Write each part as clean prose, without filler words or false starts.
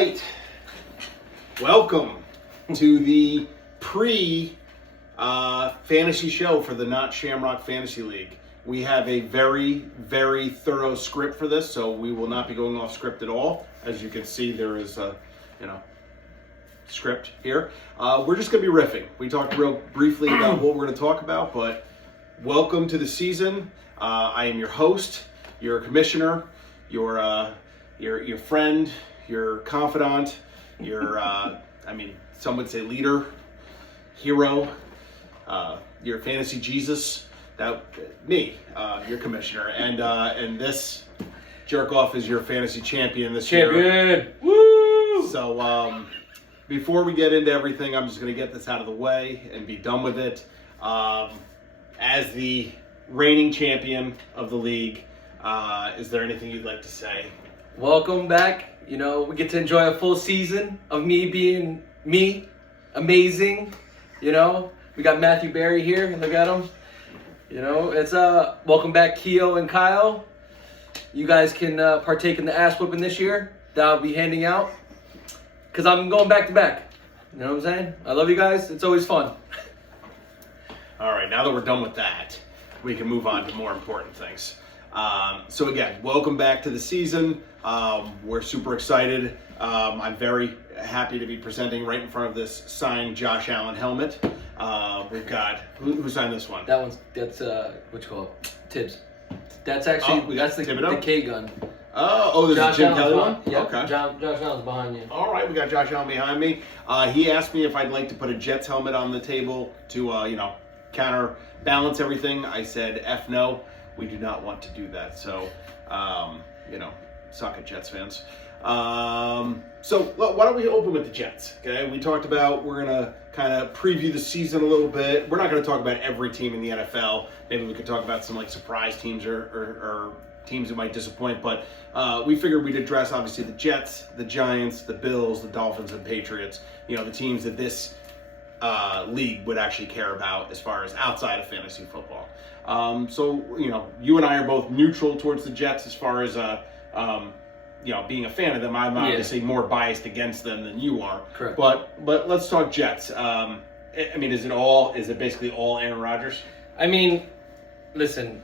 right. Welcome to the fantasy show for the Not Shamrock Fantasy League. We have a very, very thorough script for this, so we will not be going off script at all. As you can see, there is a, script here. We're just going to be riffing. We talked real briefly about what we're going to talk about, but welcome to the season. I am your host, your commissioner, your friend, your confidant, your some would say leader, hero, your fantasy Jesus. Your commissioner, and this jerk off is your fantasy champion this year. Woo! So before we get into everything, I'm just going to get this out of the way and be done with it. As the reigning champion of the league, is there anything you'd like to say? Welcome back. We get to enjoy a full season of me being me, amazing. We got Matthew Berry here. Look at him. It's welcome back, Keo and Kyle. You guys can partake in the ass whooping this year that I'll be handing out, because I'm going back to back. You know what I'm saying? I love you guys. It's always fun. All right, now that we're done with that, we can move on to more important things. So again, welcome back to the season. We're super excited. I'm very happy to be presenting right in front of this signed Josh Allen helmet. We've got, who signed this one? That's what you call it? Tibbs. That's actually, that's the K gun. There's Josh a Jim Allen's Kelly one? Yep. Okay. Josh Allen's behind you. All right, we got Josh Allen behind me. He asked me if I'd like to put a Jets helmet on the table to, counterbalance everything. I said, F no, we do not want to do that. So, suck it, Jets fans. So why don't we open with the Jets? Okay, we talked about we're gonna kind of preview the season a little bit. We're not gonna talk about every team in the NFL. Maybe we could talk about some surprise teams or teams that might disappoint. But we figured we'd address obviously the Jets, the Giants, the Bills, the Dolphins, and Patriots. The teams that this league would actually care about as far as outside of fantasy football. So you and I are both neutral towards the Jets as far as being a fan of them. I'm obviously more biased against them than you are. Correct. But let's talk Jets. Is it basically all Aaron Rodgers? Listen,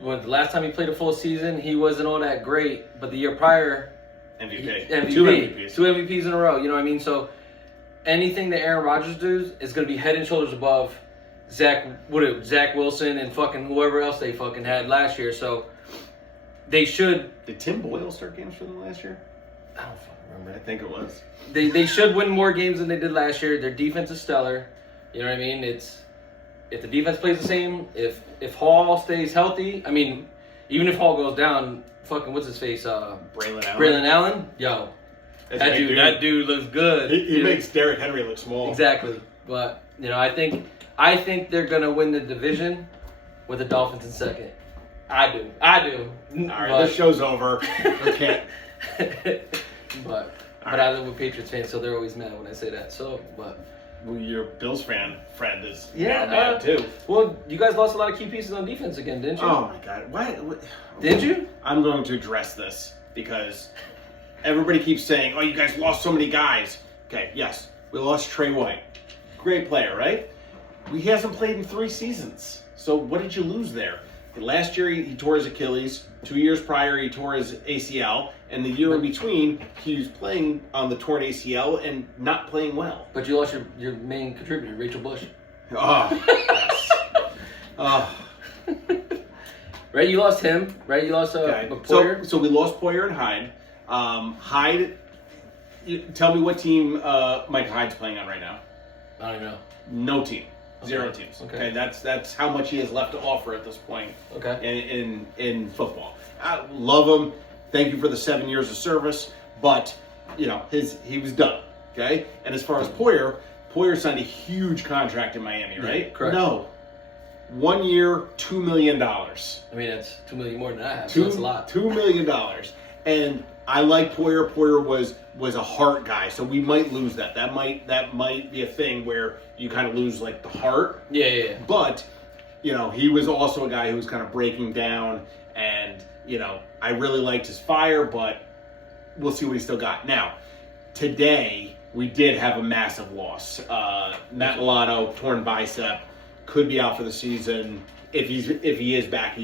the last time he played a full season, he wasn't all that great. But the year prior, MVP. Two MVPs in a row. You know what I mean? So anything that Aaron Rodgers does is going to be head and shoulders above Zach Wilson and fucking whoever else they fucking had last year. So they should. Did Tim Boyle start games for them last year? I don't fucking remember. I think it was. They should win more games than they did last year. Their defense is stellar. You know what I mean? If the defense plays the same, if Hall stays healthy, even if Hall goes down, fucking what's his face? Braylon Allen? Yo. That dude looks good. He makes Derrick Henry look small. Exactly. But, I think they're going to win the division with the Dolphins in second. I do. All right, this show's over. We can't. But I live with Patriots fans, so they're always mad when I say that. Well, your Bills friend is mad too. Well, you guys lost a lot of key pieces on defense again, didn't you? Oh my God! What? Did you? I'm going to address this because everybody keeps saying, "Oh, you guys lost so many guys." Okay, yes, we lost Trey White, great player, right? He hasn't played in 3 seasons. So what did you lose there? Last year he tore his Achilles. 2 years prior he tore his ACL, and the year in between he was playing on the torn ACL and not playing well. But you lost your main contributor, Rachel Bush. Oh, yes. Right, you lost him. Right, you lost Poyer. So we lost Poyer and Hyde. Hyde. Tell me what team Mike Hyde's playing on right now. I don't know. No team. 0 teams. Okay, that's how much he has left to offer at this point. Okay. In football, I love him. Thank you for the 7 years of service, but he was done. Okay, and as far as Poyer signed a huge contract in Miami, right? Yeah, correct. No, 1 year, $2 million. That's $2 million more than I have. So that's a lot. $2 million, and I like Poyer. Poyer was a heart guy, so we might lose that. That might be a thing where you kind of lose the heart. Yeah. But he was also a guy who was kind of breaking down, and I really liked his fire, but we'll see what he still got. Now, today we did have a massive loss. Matt Milano, torn bicep, could be out for the season. If he is back,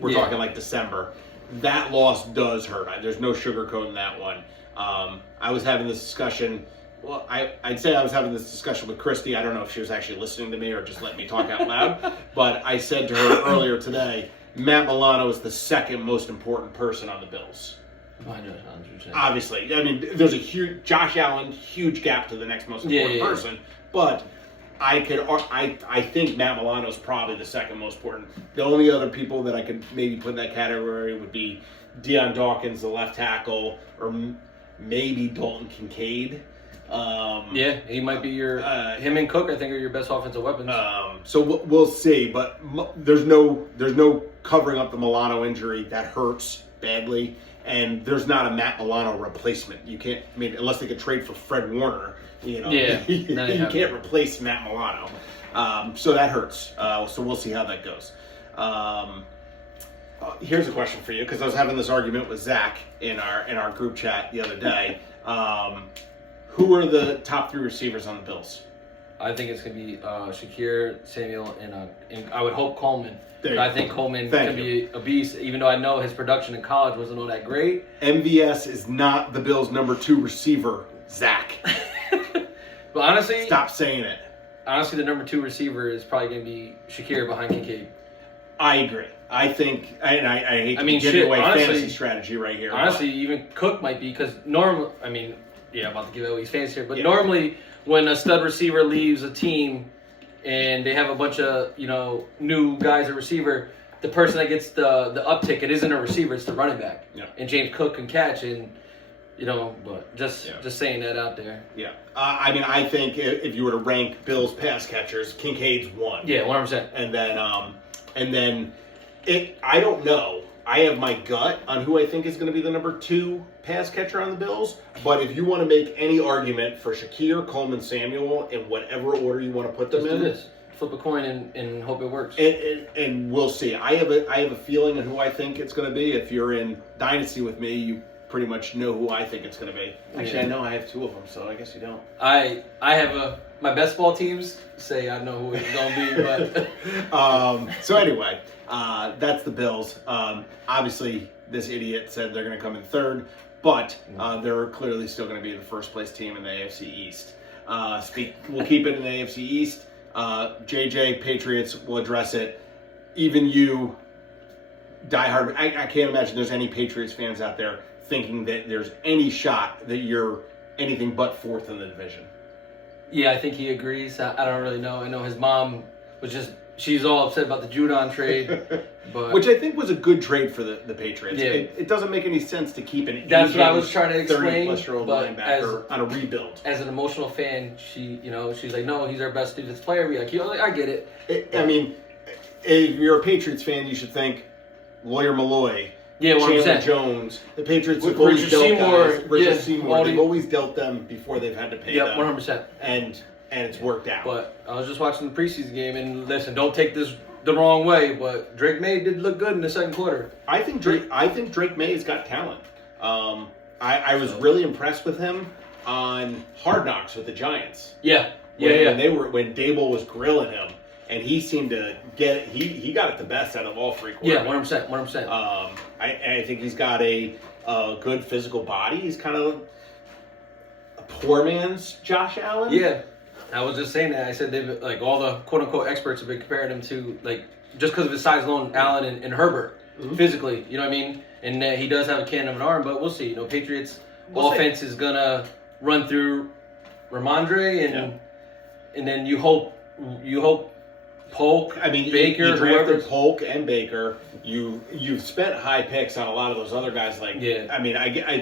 we're talking like December. That loss does hurt. There's no sugarcoating that one. I was having this discussion. Well, I'd say I was having this discussion with Christy. I don't know if she was actually listening to me or just letting me talk out loud. But I said to her earlier today, Matt Milano is the second most important person on the Bills. 100%. Obviously, I mean, there's a huge Josh Allen, huge gap to the next most important person. But I think Matt Milano is probably the second most important. The only other people that I could maybe put in that category would be Deion Dawkins, the left tackle, or maybe Dalton Kincaid. He might be your him and Cook. I think are your best offensive weapons. So we'll see, but there's no covering up the Milano injury. That hurts badly, and there's not a Matt Milano replacement. You can't. I mean, unless they could trade for Fred Warner, you can't replace Matt Milano. So that hurts. So we'll see how that goes. Here's a question for you, because I was having this argument with Zach in our group chat the other day. Who are the top 3 receivers on the Bills? I think it's going to be Shakir, Samuel, and I would hope Coleman. I think Coleman can be a beast, even though I know his production in college wasn't all that great. MVS is not the Bills' number 2 receiver, Zach. But honestly, stop saying it. Honestly, the number 2 receiver is probably going to be Shakir behind Kincaid. I agree. I think, and I hate to give away fantasy strategy right here. Honestly, even Cook might be, because normally, I'm about to give away his fantasy here, but normally when a stud receiver leaves a team and they have a bunch of, new guys at receiver, the person that gets the uptick, it isn't a receiver, it's the running back. Yeah. And James Cook can catch, and but just saying that out there. Yeah. I think if you were to rank Bills pass catchers, Kincaid's 1. Yeah, 100%. And then I don't know. I have my gut on who I think is going to be the number 2 pass catcher on the Bills. But if you want to make any argument for Shakir, Coleman, Samuel, in whatever order you want to put them in, do this. Flip a coin and hope it works. And we'll see. I have a feeling on who I think it's going to be. If you're in Dynasty with me, you pretty much know who I think it's going to be. Actually, I know I have 2 of them, so I guess you don't. I have my best ball teams say I know who it's going to be, but so anyway, that's the Bills. Obviously, this idiot said they're going to come in 3rd, but they're clearly still going to be the first place team in the AFC East. We'll keep it in the AFC East. JJ, Patriots will address it. Even you, diehard, I can't imagine there's any Patriots fans out there thinking that there's any shot that you're anything but 4th in the division. Yeah, I think he agrees. I don't really know. I know his mom was she's all upset about the Judon trade. But which I think was a good trade for the Patriots. Yeah. It doesn't make any sense to keep an That's what I was trying to explain. 30-plus-year-old linebacker on a rebuild. As an emotional fan, she's like, no, he's our best defensive player. I get it. If you're a Patriots fan, you should think Lawyer Malloy, Chandler Jones. The Patriots have always dealt guys. Richard Seymour. They've always dealt them before they've had to pay them. 100%. And it's worked out. But I was just watching the preseason game, and listen, don't take this the wrong way, but Drake May did look good in the 2nd quarter. I think Drake May's got talent. I was really impressed with him on Hard Knocks with the Giants. When Dable was grilling him, and he seemed to get it. He got it the best out of all 3 quarterbacks. Yeah, 100%. I think he's got a good physical body. He's kind of a poor man's Josh Allen. Yeah. I was just saying that. I said they've all the quote unquote experts have been comparing him to just because of his size alone, Allen and Herbert physically. You know what I mean? And he does have a cannon of an arm, but we'll see. Patriots offense is gonna run through Ramondre and then you hope Polk, Baker, you drafted Polk and Baker. You've spent high picks on a lot of those other guys. I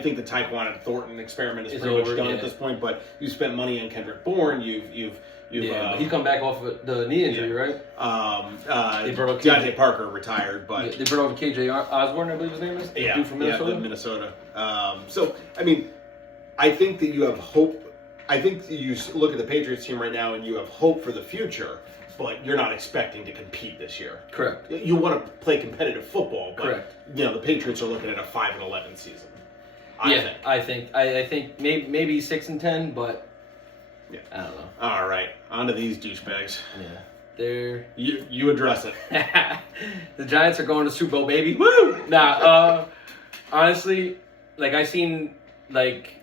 think the Tyquan and Thornton experiment is pretty much done at this point. But you spent money on Kendrick Bourne. He's come back off of the knee injury, right? Deontay Parker retired, but they brought over KJ Osborne, I believe his name is. Dude from Minnesota. Minnesota. I think that you have hope. I think you look at the Patriots team right now, and you have hope for the future. But you're not expecting to compete this year. Correct. You want to play competitive football, but correct. The Patriots are looking at a 5-11 season. I think maybe 6-10, but Yeah. I don't know. All right, on to these douchebags. Yeah, they're You address it. the Giants are going to Super Bowl, baby. Woo! Nah, honestly, like I seen like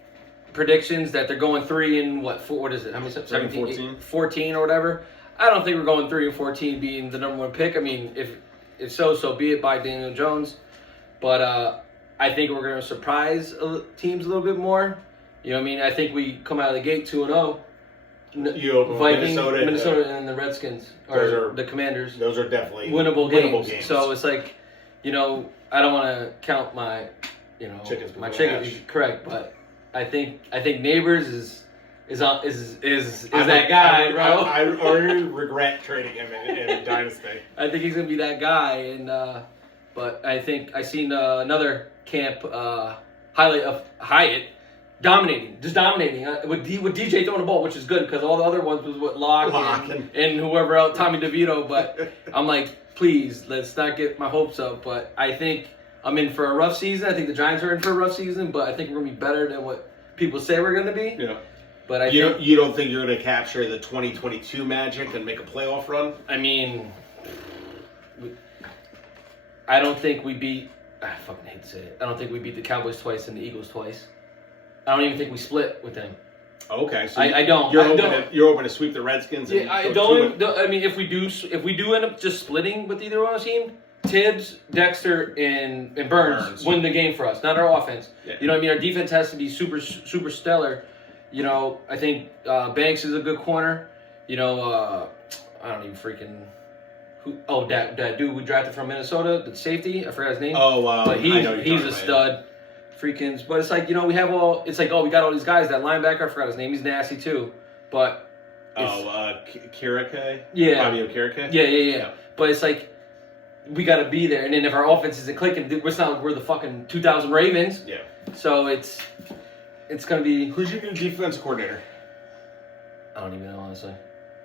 predictions that they're going 3 and what is it? How many? 17, 14 or whatever. I don't think we're going 3 and 14 being the number 1 pick. I mean, if so be it by Daniel Jones. But I think we're going to surprise teams a little bit more. You know what I mean? I think we come out of the gate 2-0. You open Vikings, Minnesota, and the Redskins, or the Commanders. Those are definitely winnable games. So it's like, you know, I don't want to count my, you know, chickens. Correct, but I think Neighbors is that guy, bro. I already regret trading him in Dynasty. I think he's gonna be that guy, and but I think I seen another camp highlight of Hyatt dominating with DJ throwing the ball, which is good because all the other ones was with Locke and whoever else, Tommy DeVito. But I'm like, please, let's not get my hopes up. But I think I'm in for a rough season. I think the Giants are in for a rough season, but I think we're gonna be better than what people say we're gonna be. Yeah. But you don't think you're gonna capture the 2022 magic and make a playoff run? I mean, I don't think we beat. I fucking hate to say it. I don't think we beat the Cowboys twice and the Eagles twice. I don't even think we split with them. Okay, so I don't. You're hoping to sweep the Redskins. Yeah, I don't. I mean, if we do end up just splitting with either one of the team, Tibbs, Dexter, and Burns win the game for us, not our offense. Yeah. You know what I mean? Our defense has to be super stellar. You know, I think Banks is a good corner. You know, I don't even freaking. That dude we drafted from Minnesota, the safety. I forgot his name. But he's a stud. Freakins, but it's like, you know, we have all. It's like, we got all these guys. That linebacker, I forgot his name. He's nasty too. But Kirike. Yeah, Fabio Kirike. Yeah. But it's like we got to be there. And then if our offense isn't clicking, it's not like we're the fucking 2000 Ravens. Yeah. So it's gonna be. Who's your defense coordinator? I don't even know, honestly.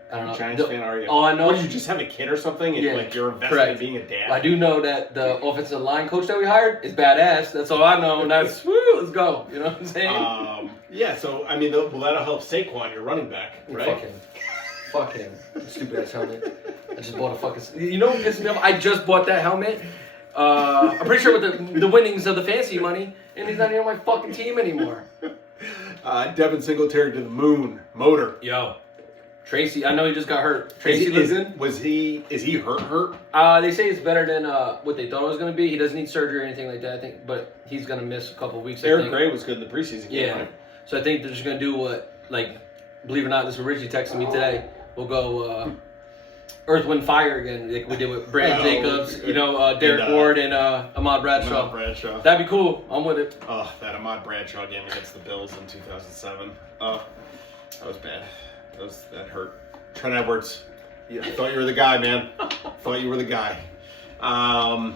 I don't know. Giants fan are you? Oh, I know. What, did you just have a kid or something? And you're invested in being a dad? I do know that the offensive line coach that we hired is badass. That's all I know. And that's, let's go. You know what I'm saying? Yeah, so, I mean, that'll help Saquon, your running back, right? Fuck him. Stupid ass helmet. I just bought a fucking... You know what pisses me off? I just bought that helmet. I'm pretty sure with the winnings of the fantasy money, and he's not even on my fucking team anymore. Devin Singletary to the moon. Motor. Yo. Tracy, I know he just got hurt. Tracy lives in. Is he hurt? They say it's better than what they thought it was going to be. He doesn't need surgery or anything like that, I think, but he's going to miss a couple of weeks. Eric Gray was good in the preseason game. Yeah. Right? So I think they're just going to do what, like, believe it or not, this was Richie texting me today. We'll go Earth, Wind, Fire again, like we did with Brandon Jacobs, you know, Derek Ward and Ahmad Bradshaw. That'd be cool. I'm with it. Oh, that Ahmad Bradshaw game against the Bills in 2007. Oh, that was bad. That hurt. Trent Edwards. Yeah, I thought you were the guy, man. Thought you were the guy. All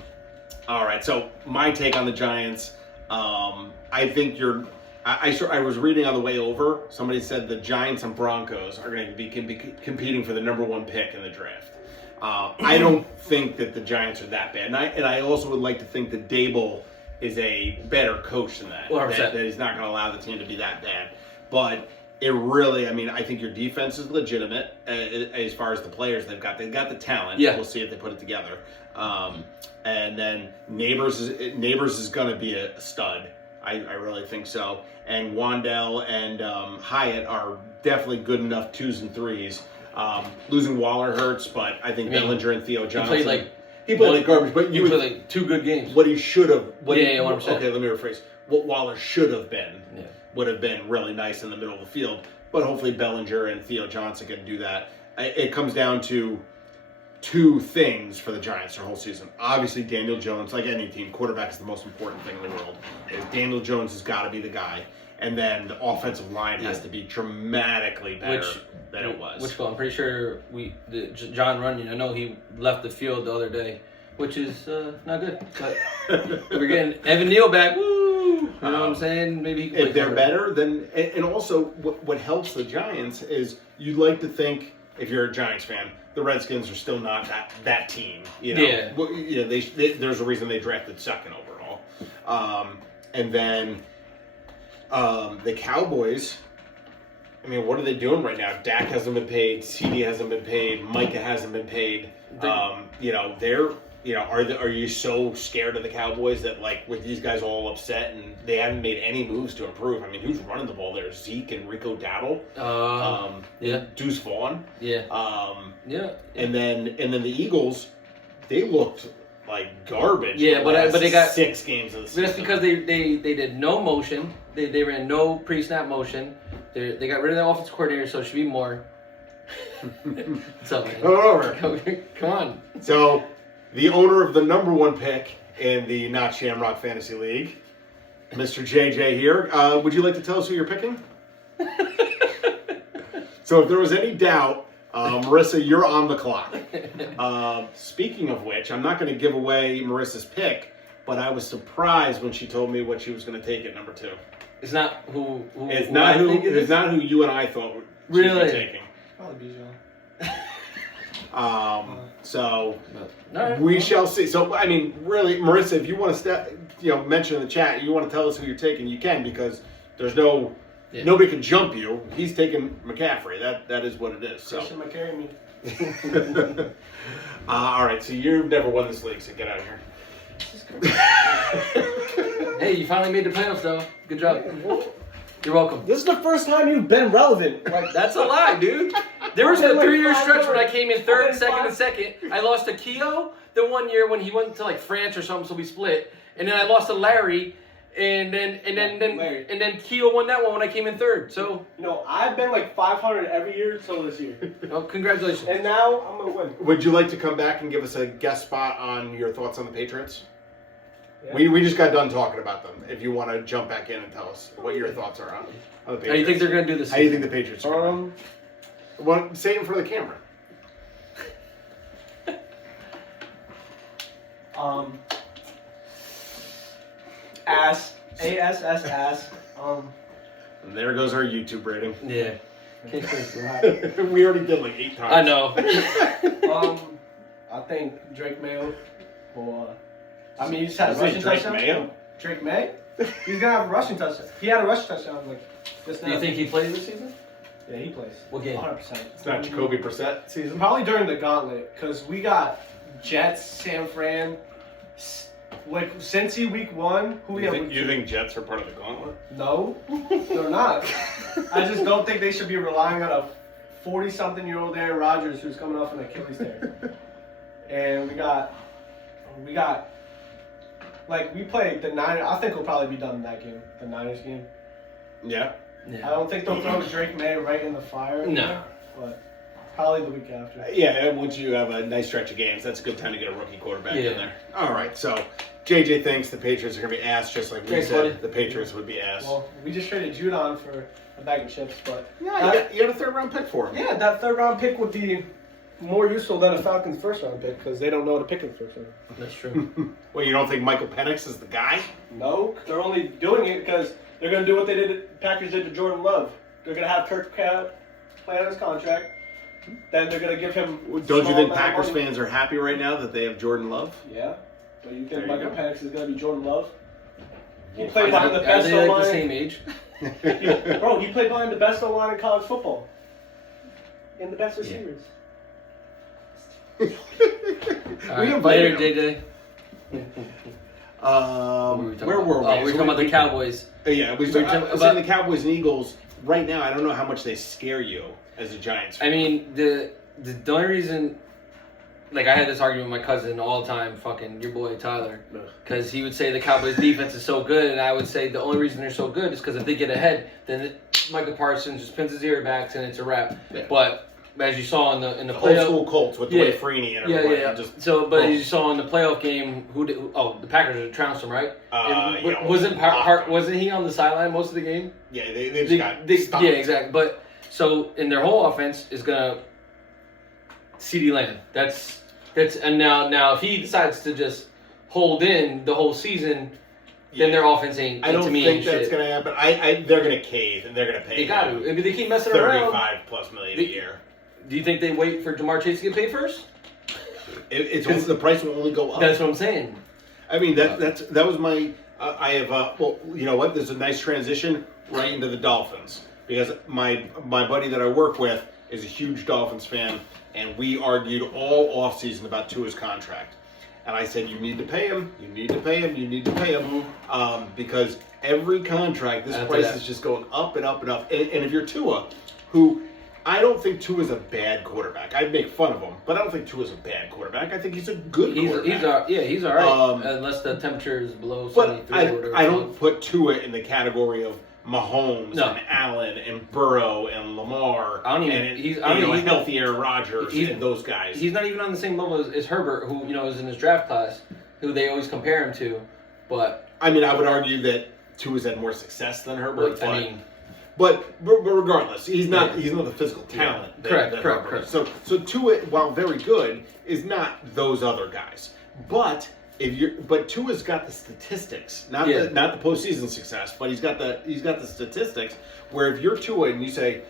right. So my take on the Giants. I think I was reading on the way over. Somebody said the Giants and Broncos are going to be competing for the number 1 pick in the draft. I don't think that the Giants are that bad, and I also would like to think that Dable is a better coach than that. That he's not going to allow the team to be that bad, but. It really, I mean, I think your defense is legitimate as far as the players they've got. They've got the talent. Yeah. We'll see if they put it together. And then Neighbors is going to be a stud. I really think so. And Wandell and Hyatt are definitely good enough 2s and 3s. Losing Waller hurts, but I think Bellinger and Theo Johnson. He played like garbage, but you played like 2 good games. What he should have. Okay, let me rephrase. What Waller should have been. Yeah. Would have been really nice in the middle of the field. But hopefully Bellinger and Theo Johnson can do that. It comes down to 2 things for the Giants their whole season. Obviously, Daniel Jones, like any team, quarterback is the most important thing in the world. Daniel Jones has got to be the guy. And then the offensive line has to be dramatically better than it was. I'm pretty sure John Runyon, I know he left the field the other day, which is not good. But we're getting Evan Neal back. Woo! You know what I'm saying? Maybe he can if they're better, then and also what helps the Giants is you'd like to think if you're a Giants fan, the Redskins are still not that team. You know? Yeah. Well, there's a reason they drafted 2nd overall, and then The Cowboys, I mean, what are they doing right now? Dak hasn't been paid. CD hasn't been paid. Micah hasn't been paid. Are you so scared of the Cowboys that, like, with these guys all upset and they haven't made any moves to improve? I mean, who's running the ball there? Zeke and Rico Dowdle. Deuce Vaughn. And then the Eagles, they looked like garbage. Yeah, but they got 6 games of the season. That's because they did no motion. They ran no pre-snap motion. They got rid of their offensive coordinator, so it should be more. What's up, man? Come on. So, the owner of the number 1 pick in the Not Shamrock Fantasy League, Mr. JJ here. Would you like to tell us who you're picking? So, if there was any doubt, Marissa, you're on the clock. Speaking of which, I'm not going to give away Marissa's pick, but I was surprised when she told me what she was going to take at number 2. It's not who It's not who you and I thought she was taking. Probably Bijan. So we shall see. So I mean, really, Marissa, if you want to mention in the chat, you want to tell us who you're taking, you can, because there's nobody can jump you. He's taking McCaffrey. That is what it is. So. Christian McCarry me. All right. So you've never won this league, so get out of here. Hey, you finally made the playoffs, though. Good job. You're welcome. This is the first time you've been relevant. Like, that's a lie, dude. There was a 3-year stretch when I came in third, second, and second. I lost to Keo the one year when he went to like France or something, so we split. And then I lost to Larry, and then Keo won that one when I came in third. So I've been like 500 every year until this year. Oh, congratulations. And now I'm gonna win. Would you like to come back and give us a guest spot on your thoughts on the Patriots? Yeah. We just got done talking about them. If you want to jump back in and tell us what your thoughts are on the Patriots. How do you think they're going to do this? How do you think the Patriots are going? Say it in front of the camera. Ass. A-S-S ass. And there goes our YouTube rating. Yeah. We already did like 8 times. I know. I think Drake Mayo will. He just had a rushing touchdown. Mayo? Drake May? He's gonna have a rushing touchdown. He had a rushing touchdown just now. Do you think he plays this season? Yeah, he plays. What game? 100%. It's not Jacoby Brissett season. Probably during the gauntlet, because we got Jets, San Fran, like Cincy week 1. Who we have? You think Jets are part of the gauntlet? No, they're not. I just don't think they should be relying on a 40-something-year-old Aaron Rodgers who's coming off an Achilles tear. And we got. Like, we played the Niners. I think we'll probably be done in that game, the Niners game. Yeah. I don't think they'll throw Drake May right in the fire. No. But probably the week after. Yeah, once you have a nice stretch of games, that's a good time to get a rookie quarterback in Yeah. there. All right, so JJ thinks the Patriots are going to be ass, just like we Thanks, said buddy. the Patriots would be ass. Well, we just traded Judon for a bag of chips, but You got a 3rd-round pick for him. yeah, that 3rd-round pick would be more useful than a Falcons 1st-round pick because they don't know how to pick in the 1st round. That's true. Well, you don't think Michael Penix is the guy? No, they're only doing it because they're going to do what they did. Packers did to Jordan Love. They're going to have Kirk play on his contract. Then they're going to give him. Don't you think Packers fans are happy right now that they have Jordan Love? Yeah, but you There think you Michael go. Penix is going to be Jordan Love? He Well, played behind the Are best they like O-line. the same age? Bro, he played behind the best O-line in college football. And the best receivers. All right, invited later, him. JJ. Where were we? Oh, we're talking about the Cowboys. Yeah, we We're were talking saying the Cowboys and Eagles. Right now, I don't know how much they scare you as a Giants fan. I mean, the only reason, like, I had this argument with my cousin all the time, fucking your boy Tyler, because he would say the Cowboys' defense is so good, and I would say the only reason they're so good is because if they get ahead, then Michael Parsons just pins his ear backs and it's a wrap. Yeah. But as you saw in the Old playoff, school Colts with Yeah. Dwight Freeney and everybody. yeah. Just, But as you saw in the playoff game, the Packers had trounced him, right? yeah, Wasn't he on the sideline most of the game? yeah, they just got stopped. Yeah, exactly. But so in their whole offense is gonna CeeDee Lamb. That's and now if he decides to just hold in the whole season, then their offense ain't. I don't to me think ain't that's shit. gonna happen. They're gonna cave and they're gonna pay. They got him to. I mean, they keep messing around. $35+ million a year. Do you think they wait for Jamar Chase to get paid first? It's only, the price will only go up. That's what I'm saying. I mean that was my I have. Well, you know what? There's a nice transition right into the Dolphins because my buddy that I work with is a huge Dolphins fan, and we argued all offseason about Tua's contract. And I said, you need to pay him. You need to pay him. You need to pay him because every contract, this price is just going up and up and up. And if you're Tua, who I don't think Tua's a bad quarterback. I'd make fun of him, but I don't think Tua's a bad quarterback. I think he's a good quarterback. He's all right, unless the temperature is below 73 or whatever. I don't put Tua in the category of Mahomes and Allen and Burrow and Lamar he's healthy Aaron Rodgers and those guys. He's not even on the same level as Herbert, who is in his draft class, who they always compare him to. But I mean, I would argue that Tua's had more success than Herbert. But regardless, he's not the physical talent. Correct. So Tua, while very good, is not those other guys. But Tua's got the statistics, not the postseason success, but he's got the statistics where if you're Tua and you say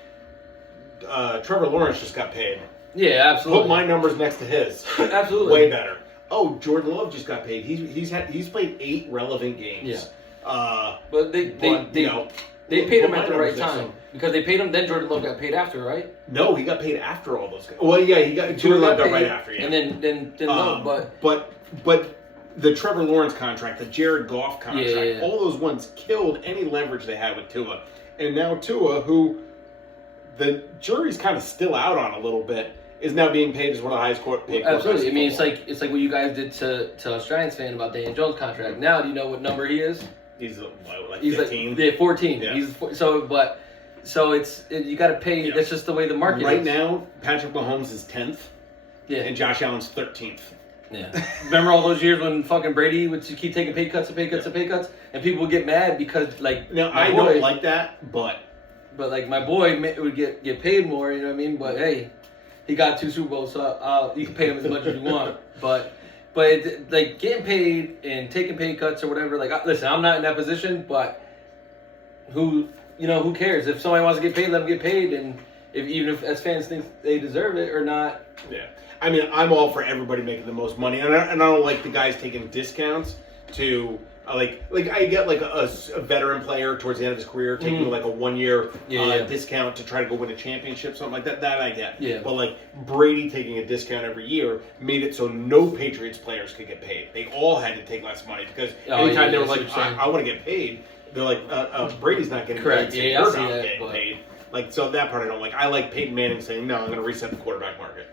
Trevor Lawrence just got paid, absolutely, put my numbers next to his, absolutely, way better. Oh, Jordan Love just got paid. He's played 8 relevant games. But they paid him at the right time because they paid him. Then Jordan Love got paid after, right? No, he got paid after all those guys. Well, yeah, Jordan Love got right after, and then Love, but the Trevor Lawrence contract, the Jared Goff contract, all those ones killed any leverage they had with Tua. And now Tua, who the jury's kind of still out on a little bit, is now being paid as one of the highest paid quarterbacks. Absolutely. I mean, it's like what you guys did to us Giants fan about Daniel Jones' contract. Now, do you know what number he is? He's like 15. He's 14. Yeah. So you got to pay. Yeah. That's just the way the market is. Right now, Patrick Mahomes is 10th. Yeah. And Josh Allen's 13th. Yeah. Remember all those years when fucking Brady would keep taking pay cuts, and people would get mad because I don't like that, but like my boy would get paid more. You know what I mean? But hey, he got 2 Super Bowls, so you can pay him as much as you want. But like getting paid and taking pay cuts or whatever. Like, listen, I'm not in that position, but who cares? If somebody wants to get paid, let them get paid, and even if as fans think they deserve it or not. Yeah. I mean, I'm all for everybody making the most money, and I don't like the guys taking discounts to like I get like a veteran player towards the end of his career taking like a 1-year discount to try to go win a championship, something like that. That I get. Yeah. But like Brady taking a discount every year made it so no Patriots players could get paid. They all had to take less money because anytime they were like, I want to get paid, they're like, Brady's not getting paid. So you're not getting paid. Like, so that part I don't like. I like Peyton Manning saying, no, I'm going to reset the quarterback market.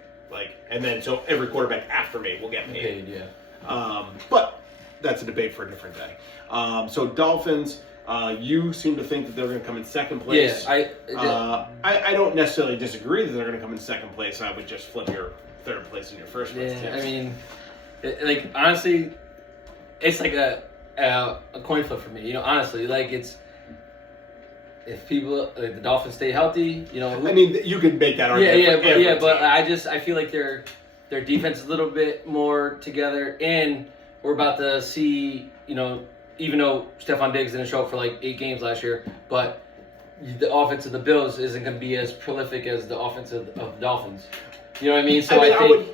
And then so every quarterback after me will get paid. But that's a debate for a different day. So Dolphins, you seem to think that they're going to come in second place. Yeah, I don't necessarily disagree that they're going to come in second place. I would just flip your third place in your first place. Yeah, I mean, honestly, it's like a coin flip for me. Honestly, it's. If people, the Dolphins stay healthy, I mean, you could make that argument. But I feel like their defense is a little bit more together, and we're about to see, even though Stephon Diggs didn't show up for like 8 games last year, but the offense of the Bills isn't going to be as prolific as the offense of the Dolphins. You know what I mean? So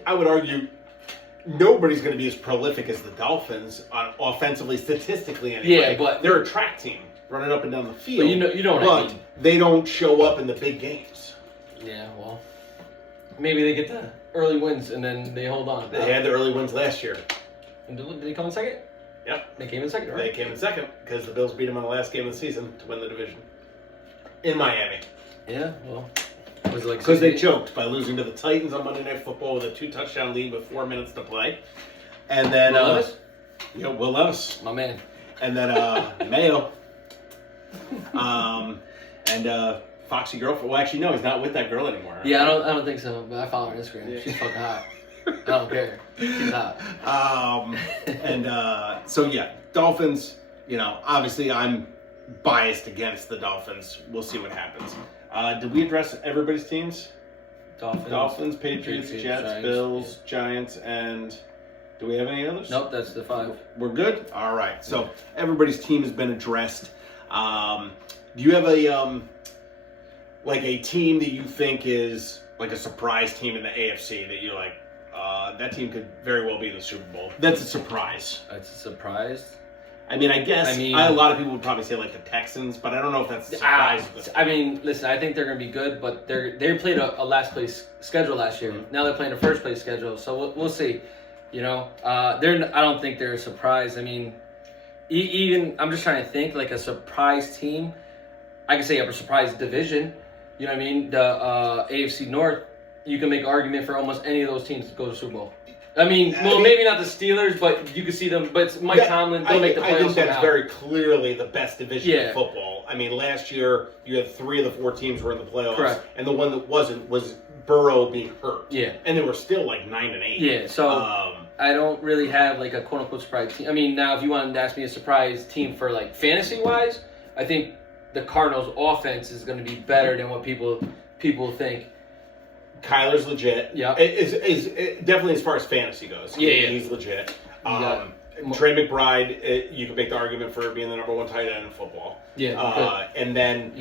I would argue nobody's going to be as prolific as the Dolphins offensively, statistically anyway. Yeah, but they're a track team. Running up and down the field, but you know what I mean. They don't show up in the big games. Yeah, well, maybe they get the early wins and then they hold on. They had the early wins last year. And did they come in second? Yep, they came in second, right? They came in second because the Bills beat them on the last game of the season to win the division in Miami. Yeah, well, was it like because they choked by losing to the Titans on Monday Night Football with a 2-touchdown lead with 4 minutes to play, and then Will Levis, my man, and then Mayo. And Foxy girlfriend. Well, actually, no, he's not with that girl anymore. Yeah, I don't think so. But I follow her on Instagram. Yeah. She's fucking hot. I don't care. She's hot. So yeah, Dolphins. Obviously, I'm biased against the Dolphins. We'll see what happens. Did we address everybody's teams? Dolphins, Patriots, Jets, Giants, Bills, Giants, and. Do we have any others? Nope, that's the 5. We're good? All right. So everybody's team has been addressed. Do you have a team that you think is like a surprise team in the AFC that you're like, that team could very well be in the Super Bowl? That's a surprise. That's a surprise? I mean, a lot of people would probably say like the Texans, but I don't know if that's a surprise. I mean, listen, I think they're going to be good, but they played a last place schedule last year. Mm-hmm. Now they're playing a first place schedule, so we'll see. You know, I don't think they're a surprise. I mean, even I'm just trying to think like a surprise team. I could say a surprise division. You know what I mean? The AFC North. You can make an argument for almost any of those teams to go to the Super Bowl. I mean, maybe not the Steelers, but you can see them. But Mike Tomlin, they'll make the playoffs. I think that's very clearly the best division in football. I mean, last year you had 3 of the 4 teams were in the playoffs, correct, and the one that wasn't was Burrow being hurt. Yeah, and they were still like 9-8. Yeah, so I don't really have like a quote unquote surprise team. I mean, now if you wanted to ask me a surprise team for like fantasy wise, I think the Cardinals' offense is going to be better than what people think. Kyler's legit. Yeah, is definitely as far as fantasy goes. He's legit. Trey McBride, you can make the argument for being the number 1 tight end in football. Yeah, and then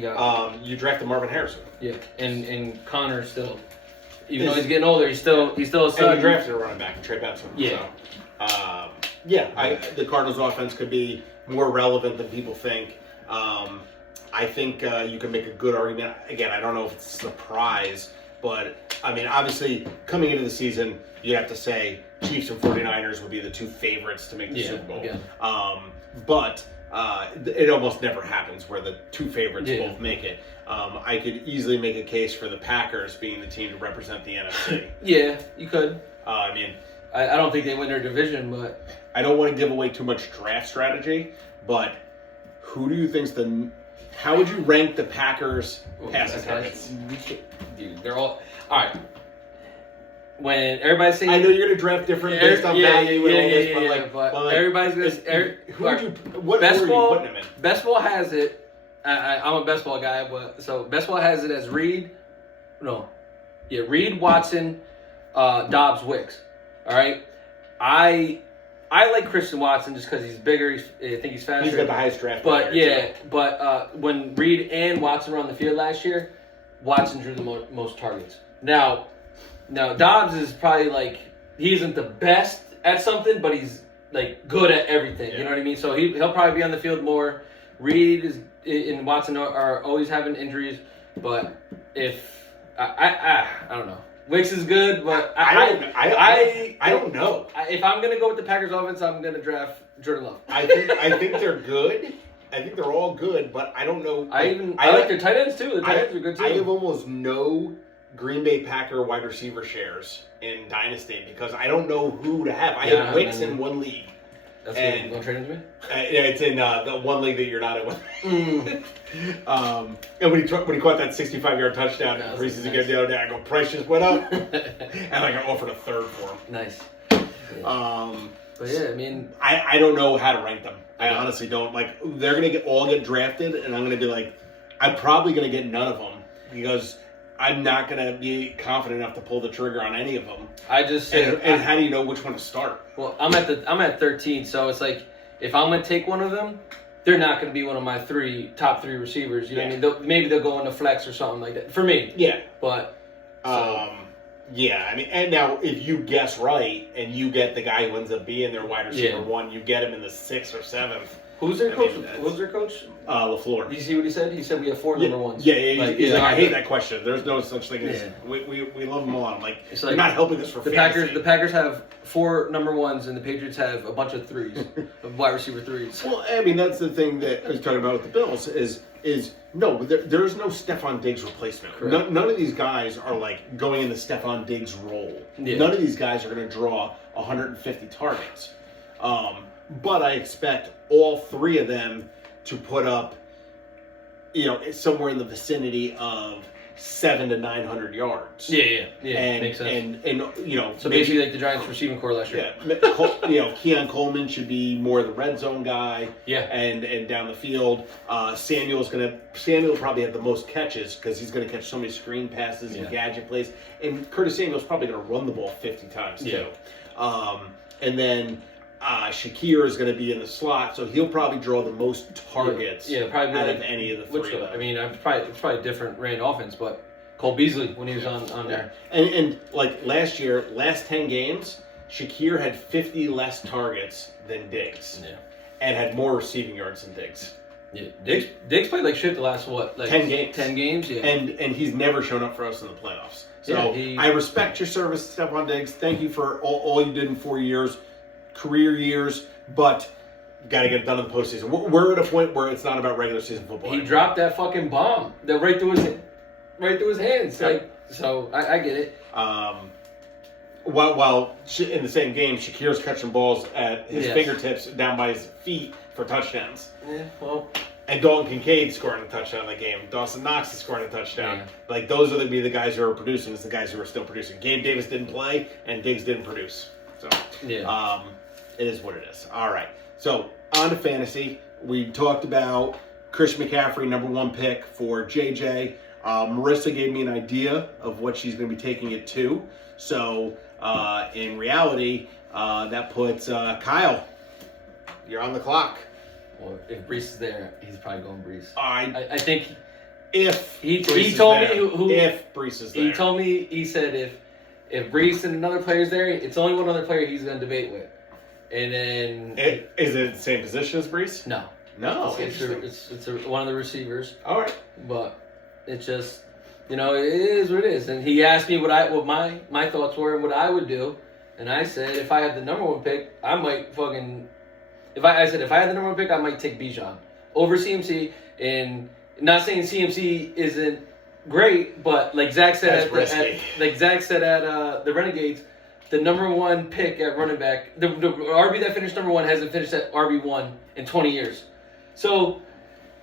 you drafted Marvin Harrison. Yeah, and Connor still, even though he's getting older, he's still a son. And you drafted a running back, Trey Benson. Yeah, so, the Cardinals' offense could be more relevant than people think. I think you can make a good argument. Again, I don't know if it's a surprise. But, I mean, obviously, coming into the season, you'd have to say Chiefs and 49ers would be the 2 favorites to make the Super Bowl. Yeah. But it almost never happens where the 2 favorites both make it. I could easily make a case for the Packers being the team to represent the NFC. Yeah, you could. I mean, I don't think they win their division, but I don't want to give away too much draft strategy, but who do you think's how would you rank the Packers passing targets? Dude, they're all right. When everybody's saying, I know you're gonna draft different based on value and all this, but everybody's gonna. What order are you putting them in? Best Ball has it. I'm a best ball guy, so Best Ball has it as Reed, Watson, Dobbs, Wicks. All right, I like Christian Watson just because he's bigger. I think he's faster. He's got the highest draft. But when Reed and Watson were on the field last year, Watson drew the most targets. Now Dobbs is probably like he isn't the best at something, but he's like good at everything. Yeah. You know what I mean? So he'll probably be on the field more. Reed and Watson are always having injuries, but if I don't know. Wicks is good, but I don't know. If I'm gonna go with the Packers offense, I'm gonna draft Jordan Love. I think they're good. I think they're all good, but I don't know. I like their tight ends too. The tight ends are good too. I have almost no Green Bay Packer wide receiver shares in Dynasty because I don't know who to have. I have Wicks in one league. That's what you want to trade into me? It's in the one league that you're not in with. And when he caught that 65-yard touchdown in the preseason game the other day, I go, price just went up. And I offered a third for him. Nice. But yeah, I mean, I don't know how to rank them. I honestly don't. Like, they're going to get drafted, and I'm going to be like, I'm probably going to get none of them because I'm not going to be confident enough to pull the trigger on any of them. And how do you know which one to start? Well, I'm at 13, so it's like if I'm going to take one of them, they're not going to be one of my top 3 receivers. You know what I mean? Maybe they'll go into flex or something like that for me. Yeah, but yeah, I mean, and now if you guess right and you get the guy who ends up being their wide receiver 1, you get him in the 6th or 7th. Who's their coach? Who's their coach? LaFleur. Did you see what he said? He said we have 4 number ones. Yeah. He's like, I hate that question. There's no such thing as we love them all. I'm like, you're not helping us for fantasy. The Packers have 4 number ones, and the Patriots have a bunch of 3s, of wide receiver 3s. Well, I mean, that's the thing that I was talking about with the Bills is no, there's no Stephon Diggs replacement. None of these guys are like going in the Stephon Diggs role. Yeah. None of these guys are going to draw 150 targets. But I expect all 3 of them to put up, somewhere in the vicinity of 700 to 900 yards. Yeah. Makes sense. And so basically like the Giants receiving core last year. Yeah, Keon Coleman should be more the red zone guy. Yeah. And down the field, Samuel will probably have the most catches because he's going to catch so many screen passes and gadget plays. And Curtis Samuel's probably going to run the ball 50 times too. And then Shakir is going to be in the slot, so he'll probably draw the most targets probably out of any of the 3. I mean, it's probably a different ran offense, but Cole Beasley when he was on there. And like last year, last 10 games, Shakir had 50 less targets than Diggs. Yeah. and had more receiving yards than Diggs. Yeah, Diggs played like shit the last 10 games. 10 games, yeah. And he's never shown up for us in the playoffs. So Yeah, I respect your service, Stephon Diggs. Thank you for all you did in 4 years, career years, but got to get it done in the postseason. We're at a point where it's not about regular season football. He anymore. dropped that fucking bomb that right through his hands. Yeah. Like, so I get it. While in the same game, Shakir's catching balls at his Yes. fingertips down by his feet for touchdowns. Yeah, well, And Dalton Kincaid scoring a touchdown in the game. Dawson Knox is scoring a touchdown. Yeah. Like, those are going to be the guys who are producing. It's the guys who are still producing. Gabe Davis didn't play, and Diggs didn't produce. So, yeah. it is what it is. All right. So, on to fantasy. We talked about Christian McCaffrey, number 1 pick for JJ. Marissa gave me an idea of what she's going to be taking it to. So, in reality, that puts Kyle. You're on the clock. Well, if Brees is there, he's probably going Brees. I think if he Brees told is there. me who If Brees is there. he told me, he said if Brees and another player's there, it's only one other player he's going to debate with. And then Is it the same position as Brees? no, it's one of the receivers. All right. But it's just, it is what it is. And he asked me what my thoughts were and what I would do, and I said if I had the number 1 pick, I might fucking. If I had the number 1 pick, I might take Bijan over CMC. And not saying CMC isn't great, but like Zach said, at the Renegades, the number 1 pick at running back, the RB that finished number 1 hasn't finished at RB1 in 20 years. So.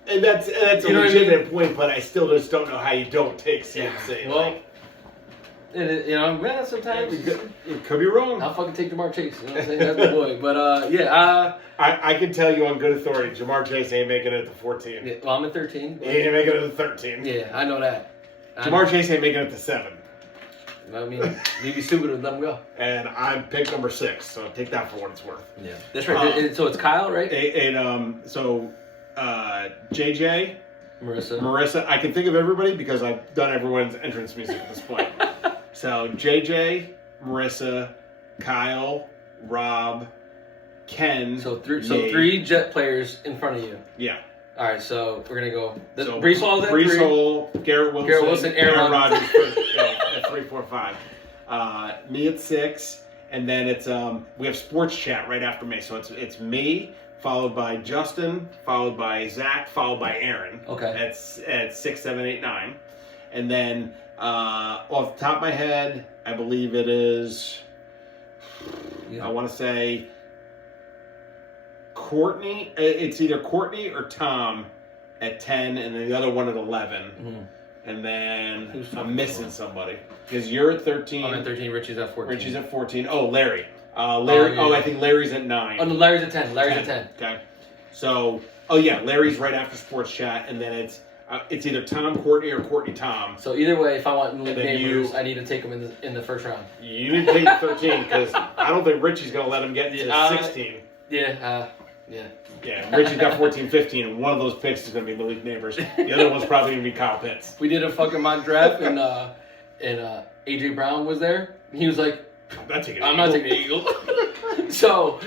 And that's a legitimate point, but I still just don't know how you don't take CMC. Well, sometimes it could be wrong. I'll fucking take Jamar Chase. You know what I'm saying? That's my boy. But I can tell you on good authority, Jamar Chase ain't making it to 14. yeah, well, I'm at 13. He ain't making it to 13. Yeah, I know that. Jamar Chase ain't making it to 7. I mean, you'd be stupid to let him go. And I'm pick number 6, so take that for what it's worth. Yeah, that's right. So it's Kyle, right? JJ, Marissa. I can think of everybody because I've done everyone's entrance music at this point. So JJ, Marissa, Kyle, Rob, Ken. So 3 Jet players in front of you. Yeah. All right, so we're gonna go. Brees Hall's at 3. Brees Hall, Garrett Wilson, Aaron Rodgers at 3, 4, 5. Me at 6, and then it's we have sports chat right after me. So it's me, followed by Justin, followed by Zach, followed by Aaron. Okay. At 6, 7, 8, 9, and then off the top of my head, I believe it is. Yeah. I want to say Courtney. It's either Courtney or Tom at 10, and then the other one at 11. Mm-hmm. And then I'm missing somebody because you're at 13. I'm at 13. Richie's at 14. Richie's at 14. Oh, Larry. I think Larry's at 9. Oh, no, Larry's at 10. Larry's at 10. Okay. So, Larry's right after sports chat, and then it's either Tom Courtney or Courtney Tom. So either way, if I want league then neighbors, I need to take them in the first round. You need to take 13 because I don't think Richie's going to let him get to 16. Yeah. Yeah, Richie's got 14, 15, and one of those picks is going to be Malik Neighbors. The other one's probably going to be Kyle Pitts. We did a fucking mock draft, and AJ Brown was there. He was like, I'm not taking an Eagle. So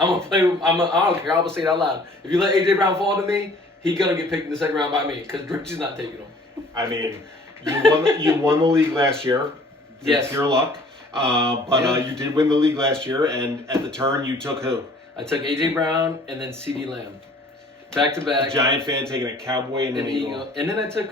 I'm gonna play. I don't care. I'm gonna say it out loud. If you let AJ Brown fall to me, he's gonna get picked in the second round by me because Richie's not taking him. I mean, you won the league last year. Yes, pure luck. But you did win the league last year, and at the turn you took who? I took AJ Brown and then CeeDee Lamb, back to back. Giant fan taking a Cowboy and an Eagle. And then I took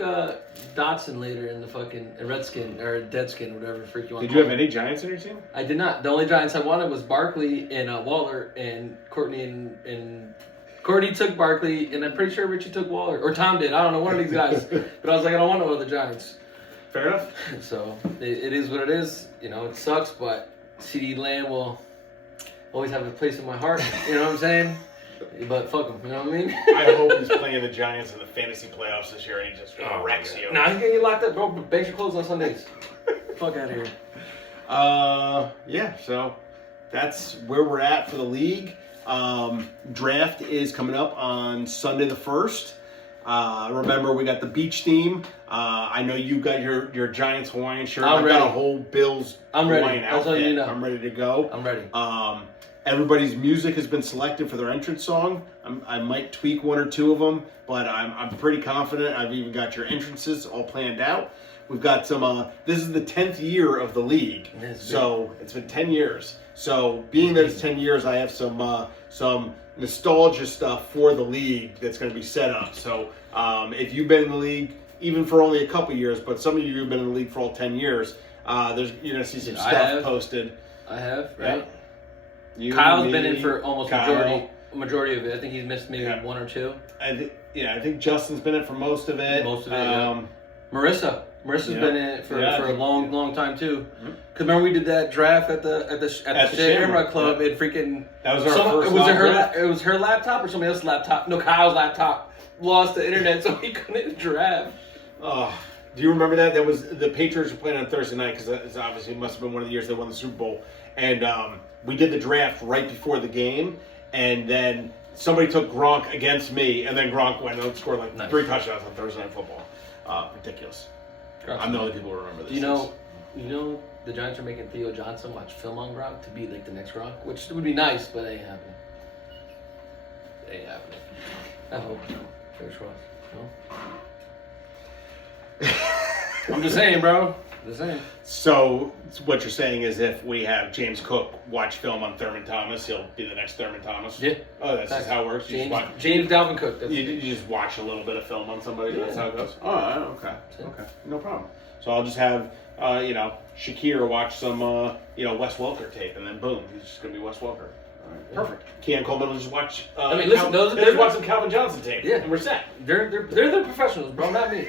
Dotson later in the fucking Redskin or Deadskin, whatever the freak you want. Did you have any Giants on your team? I did not. The only Giants I wanted was Barkley and Waller, and Courtney and Courtney took Barkley, and I'm pretty sure Richie took Waller, or Tom did. I don't know, one of these guys. But I was like, I don't want no other Giants. Fair enough. So it is what it is. It sucks, but CeeDee Lamb will always have a place in my heart. You know what I'm saying? But fuck him, you know what I mean? I hope he's playing the Giants in the fantasy playoffs this year and he just wrecks you. Nah, he's getting locked up, bro. Banks your clothes on Sundays. Fuck out of here. Yeah, so that's where we're at for the league. Draft is coming up on Sunday the 1st. Remember, we got the beach theme. I know you got your Giants Hawaiian shirt. I've got a whole Bills Hawaiian outfit. I'm ready to go. I'm ready. Everybody's music has been selected for their entrance song. I might tweak one or two of them, but I'm pretty confident. I've even got your entrances all planned out. We've got some. This is the 10th year of the league, so it's been 10 years. So being that it's 10 years, I have some nostalgia stuff for the league that's going to be set up. So if you've been in the league even for only a couple years, but some of you have been in the league for all 10 years, you're going to see some stuff posted. I have, right? Yeah. You, Kyle's me, been in for almost Kyle. majority of it. I think he's missed maybe one or two. I think Justin's been in for most of it. Marissa's been in it for a long time too. Cause remember we did that draft at the Shamrock Club and freaking that was our first. It was her laptop or somebody else's laptop? No, Kyle's laptop lost the internet, so he couldn't draft. Oh, do you remember that? That was the Patriots were playing on Thursday night because obviously it must have been one of the years they won the Super Bowl, and we did the draft right before the game, and then somebody took Gronk against me, and then Gronk went and scored like 3 touchdowns on Thursday Night Football. Ridiculous. I'm the only people who remember this. Do you know the Giants are making Theo Johnson watch film on Gronk to be like the next Gronk, which would be nice, but it ain't happening. It ain't happening. I hope. Fingers crossed. No? I'm just saying, bro. Just saying. So what you're saying is if we have James Cook watch film on Thurman Thomas, he'll be the next Thurman Thomas? Yeah. Oh, that's just how it works? James Dalvin Cook. You just watch a little bit of film on somebody, that's how it goes? Oh, okay. Okay, no problem. So I'll just have, Shakir watch some, Wes Welker tape, and then boom, he's just going to be Wes Welker. All right, perfect. Keon Coleman will just watch, listen, they're watch some Calvin Johnson tape, and we're set. They're the professionals, bro, not me.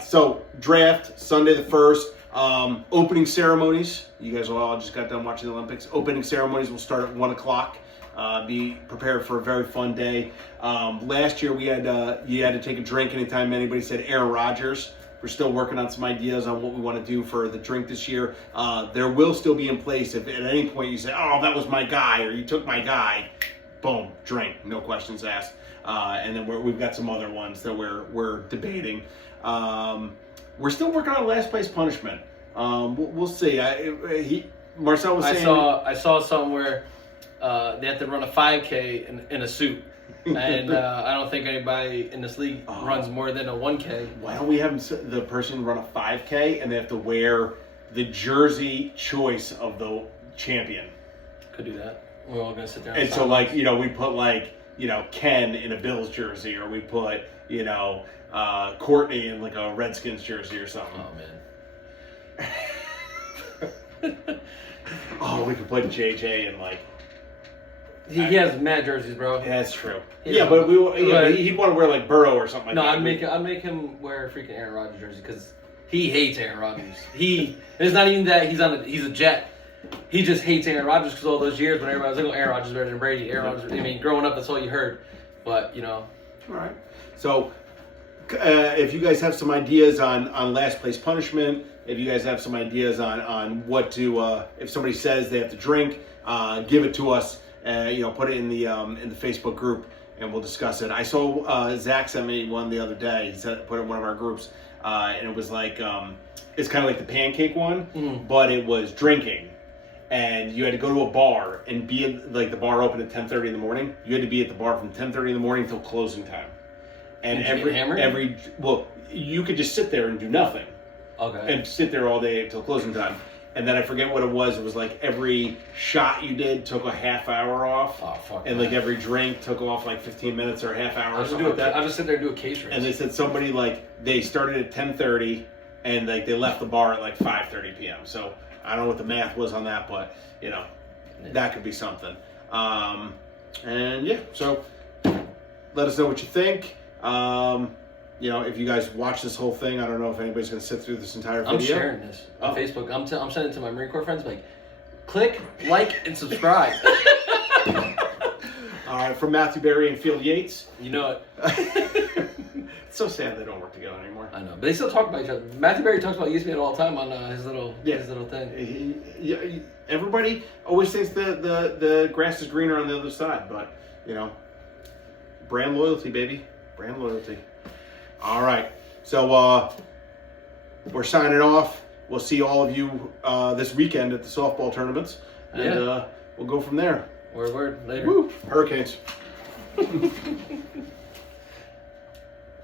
So draft Sunday the 1st. Opening ceremonies. You guys all just got done watching the Olympics. Opening ceremonies will start at 1:00. Be prepared for a very fun day. Last year you had to take a drink anytime anybody said Aaron Rodgers. We're still working on some ideas on what we want to do for the drink this year. There will still be in place if at any point you say, "Oh, that was my guy," or "You took my guy," boom, drink, no questions asked. And then we've got some other ones that we're debating. We're still working on last place punishment. We'll see. Marcel was saying. I saw somewhere they have to run a 5K in a suit, and I don't think anybody in this league runs more than a 1K. Why don't we have the person run a 5K and they have to wear the jersey choice of the champion? Could do that. We're all gonna sit there. And so we put Ken in a Bills jersey, or we put, Courtney in like a Redskins jersey or something. Oh, man. We could put JJ in He has mad jerseys, bro. Yeah, that's true. But he'd want to wear like Burrow or something like that. No, I'd make him wear a freaking Aaron Rodgers jersey because he hates Aaron Rodgers. It's not even that he's a Jet. He just hates Aaron Rodgers because all those years when everybody was like, "Oh, Aaron Rodgers is better than Brady." Aaron Rodgers. Growing up, that's all you heard. But All right. So, if you guys have some ideas on last place punishment, if you guys have some ideas on what to, if somebody says they have to drink, give it to us. Put it in the Facebook group, and we'll discuss it. I saw Zach sent me one the other day. He put it in one of our groups, and it was like it's kind of like the pancake one, but it was drinking. And you had to go to a bar and be at, the bar opened at 10:30 in the morning. You had to be at the bar from 10:30 in the morning until closing time. And you could just sit there and do nothing. Okay. And sit there all day until closing time. And then I forget what it was. It was like every shot you did took a half hour off. Oh, fuck. And like every drink took off like 15 minutes or a half hour or something like that. I'll just sit there and do a case race. And they said somebody they started at 10:30 and they left the bar at 5:30 p.m. So I don't know what the math was on that, but that could be something. So let us know what you think. If you guys watch this whole thing, I don't know if anybody's going to sit through this entire video. I'm sharing this on Facebook. I'm sending it to my Marine Corps friends. Click, like, and subscribe. All right, from Matthew Berry and Field Yates. You know it. It's so sad they don't work together anymore. I know, but they still talk about each other. Matthew Berry talks about ESPN all the time on his little thing. Everybody always thinks the grass is greener on the other side, but brand loyalty, baby, brand loyalty. All right, so we're signing off. we'll see all of you this weekend at the softball tournaments, and we'll go from there. Word. Later. Woo! Hurricanes.